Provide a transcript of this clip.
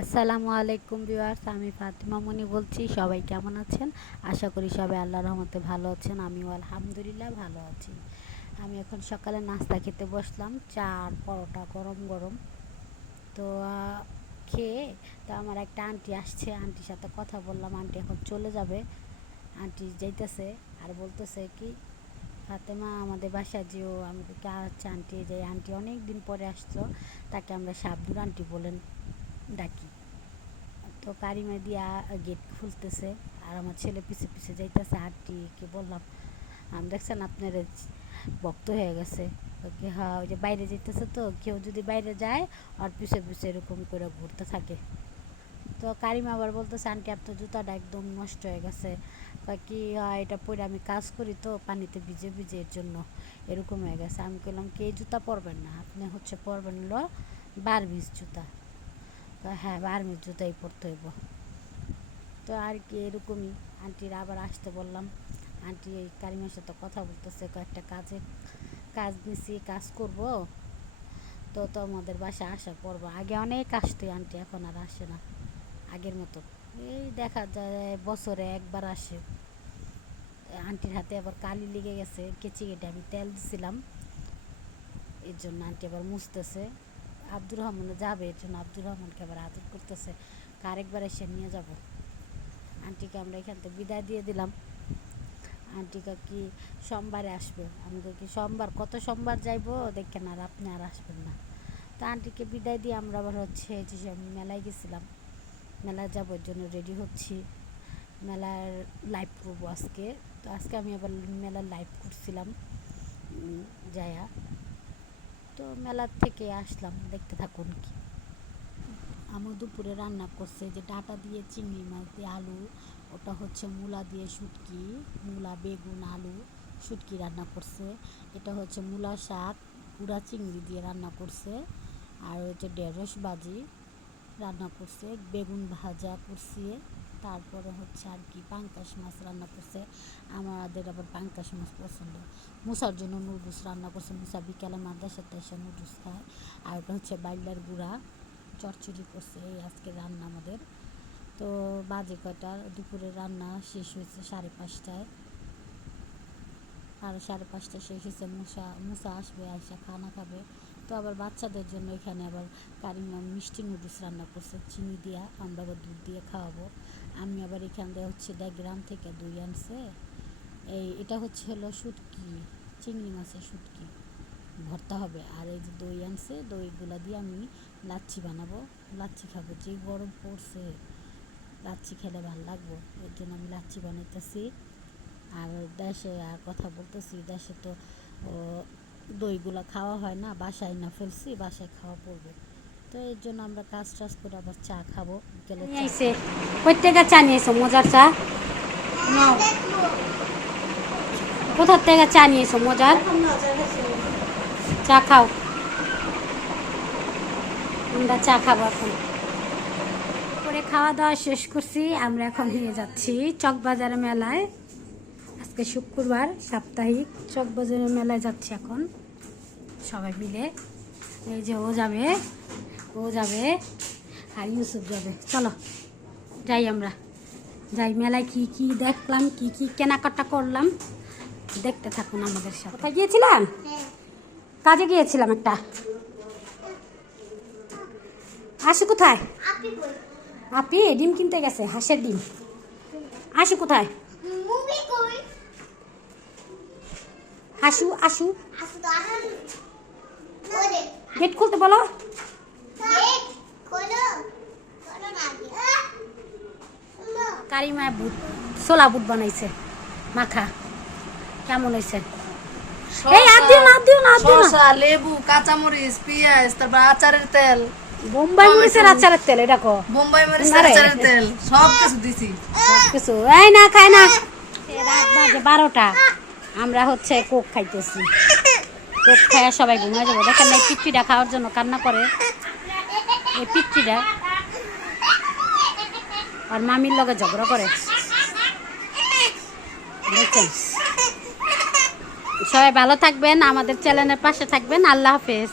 আসসালামু আলাইকুম ভিউয়ার্স, আমি ফাতিমা মনি বলছি, সবাই কেমন আছেন? আশা করি সবাই আল্লাহর রহমতে ভালো আছেন, আমিও আলহামদুলিল্লাহ ভালো আছি। আমি এখন সকালে নাস্তা খেতে বসলাম চা আর পরোটা গরম গরম। তো খেয়ে, তো আমার একটা আন্টি আসছে, আন্টির সাথে কথা বললাম, আন্টি এখন চলে যাবে। আন্টি যাইতেছে আর বলতেছে কি, ফাতেমা, আমাদের বাসায় যেও আমি কে আচ্ছা আন্টি, যে আন্টি অনেক দিন পরে আসছো তাকে আমরা শাবদুর আন্টি বলেন। ডাকি। তো কারিমা দিয়া গেট খুলতেছে আর আমার ছেলে পিছে পিছে যাইতেছে আন্টিকে বললাম, আমি দেখছেন আপনার বক্ত হয়ে গেছে। কি হ্যাঁ ওই যে বাইরে যেতেছে তো, কেউ যদি বাইরে যায় আর পিছে পিছে এরকম করে ঘুরতে থাকে। তো কারিমা আবার বলতেছে, আন্টি, আপনার জুতাটা একদম নষ্ট হয়ে গেছে। কি হয়, এটা পরে আমি কাজ করি তো, পানিতে ভিজে ভিজে এর জন্য এরকম হয়ে গেছে। আমি বললাম কি এই জুতা পরবেন না? আপনি হচ্ছে পরবেন হলো বারবিস জুতা। তো হ্যাঁ বারবিস জুতাই পরতে হইব। তো আর কি, এরকমই। আন্টির আবার আসতে বললাম। আন্টি এই কারিমার সাথে কথা বলতেছে কয়েকটা কাজে। কাজ নিছি, কাজ করব। তো তো আমাদের বাসায় আসা পড়ব আগে অনেক আসতো আন্টি, এখন আর আসে না। আগের মতো। এই দেখা যায় বছরে একবার আসে। আন্টির হাতে আবার কালি লেগে গেছে, কেচি কেটে আমি তেল দিছিলাম। এর জন্য আন্টি আবার মুছতেছে। আব্দুর রহমান যাবে, এর জন্য আব্দুর রহমানকে আবার আদর করতেছে। আরেকবার এসে নিয়ে যাব। আন্টিকে আমরা এখান থেকে বিদায় দিয়ে দিলাম। আন্টিকে কি সোমবারে আসবে? আমি কি সোমবার? কত সোমবার যাইবো? দেখেন আর আপনি আর আসবেন না। তো আন্টিকে বিদায় দিয়ে আমরা আবার হচ্ছে যে মেলায় গেছিলাম। মেলায় যাবোর জন্য রেডি হচ্ছি। মেলার লাইভ করব আজকে। তো আজকে আমি আবার মেলার লাইভ করছিলাম যায়া তো মেলার থেকে আসলাম, দেখতে থাকুন কি। আমার দুপুরে রান্না করছে, যে ডাটা দিয়ে চিংড়ি মাছ দিয়ে আলু, ওটা হচ্ছে মূলা দিয়ে শুটকি, মূলা, বেগুন, আলু, শুটকি রান্না করছে। এটা হচ্ছে মূলা শাক পুরা চিংড়ি দিয়ে রান্না করছে। আর হচ্ছে ঢেঁড়স বাজি রান্না করছে, বেগুন ভাজা করছে। তারপরে হচ্ছে আর কি পাঙ্কাশ মাছ রান্না করছে। আমাদের আবার পাঙ্কাশ মাছ পছন্দ। মুসার জন্য নুডলস রান্না করছে। মুসা বিকালে মাদ্রাসাতে এসে নুডলস খায়। আর ওটা হচ্ছে বাইলার গুঁড়া চচ্চড়ি করছে এই আজকে রান্না আমাদের। তো বাজে কটার দুপুরে রান্না শেষ হয়েছে সাড়ে পাঁচটায়। আর সাড়ে পাঁচটা শেষ হয়েছে। মুসা মুসা আসবে, আইসা খানা খাবে। তো আবার বাচ্চাদের জন্য এখানে আবার কারিমা মিষ্টি নুডলস রান্না করছে। চিনি দিয়া আমরা আবার দুধ দিয়ে খাওয়াবো। আমি আবার এখান দিয়ে হচ্ছে দেখ গ্রাম থেকে দই আনছে। এই এটা হচ্ছে হলো শুটকি, চিংড়ি মাছের শুটকি। ভর্তা হবে। আর এই যে দই আনছে, দইগুলা দিয়ে আমি লাচ্ছি বানাবো। লাচ্ছি খাব। যে গরম পড়ছে, লাচ্ছি খেলে ভালো লাগবো। এর জন্য আমি লাচ্ছি বানাইতেছি। আর দেশে আর কথা বলতেছি, দেশে তো দইগুলা খাওয়া হয় না, বাসায় না ফেলছি, বাসায় খাওয়া পড়বে। তো এর জন্য আমরা কাজ টাজ করে আবার চা খাব বিকেলে নিয়েছে প্রত্যেকে চা নিয়েছো মজার চা। কোথার থেকে চা নিয়েছো মজার? চা খাও। আমরা চা খাব এখন। করে খাওয়া দাওয়া শেষ করছি আমরা এখন নিয়ে যাচ্ছি চকবাজারের মেলায়। আজকে শুক্রবার সাপ্তাহিক চকবাজারের মেলায় যাচ্ছি এখন সবাই মিলে। এই যে ও যাবে। ও যাবে। আর ইউসুফ যাবে। চলো যাই আমরা। যাই মেলায় কি কি দেখলাম কি কি কেনাকাটা করলাম দেখতে থাকুন আমাদের সাথে। কোথায় গিয়েছিলাম কাজে গিয়েছিলাম একটা। আসি কোথায়? আপি ডিম কিনতে গেছে হাঁসের ডিম। আসি কোথায়? হাসু আসু। গেট খুলতে বলো দেখ কোলো কোলো না আগে মা কারিমা বুট ছোলা বুট বানাইছে। মাখা। কেমন হয়েছে এই আর দিও না দিও না দিও না। লেবু কাঁচামরিচ পেঁয়াজ তারপর আচারের তেল। বোম্বাই মরিচের আচারের তেল এটা কো? বোম্বাই মরিচ আচারের তেল সব কিছু দিছি। কিছু এই না খায় না। রাত বাজে বারোটা। আমরা হচ্ছে কোক খাইতেছি। কোক খাইয়া সবাই ঘুমাই যাব। দেখেন এই পিচ্চিটা খাওয়ার জন্য কান্না করে। এই পিচ্চিটা আর মামির লগে ঝগড়া করে। দেখছেন? সবাই ভালো থাকবেন, আমাদের চ্যানেলের পাশে থাকবেন। আল্লাহ হাফেজ।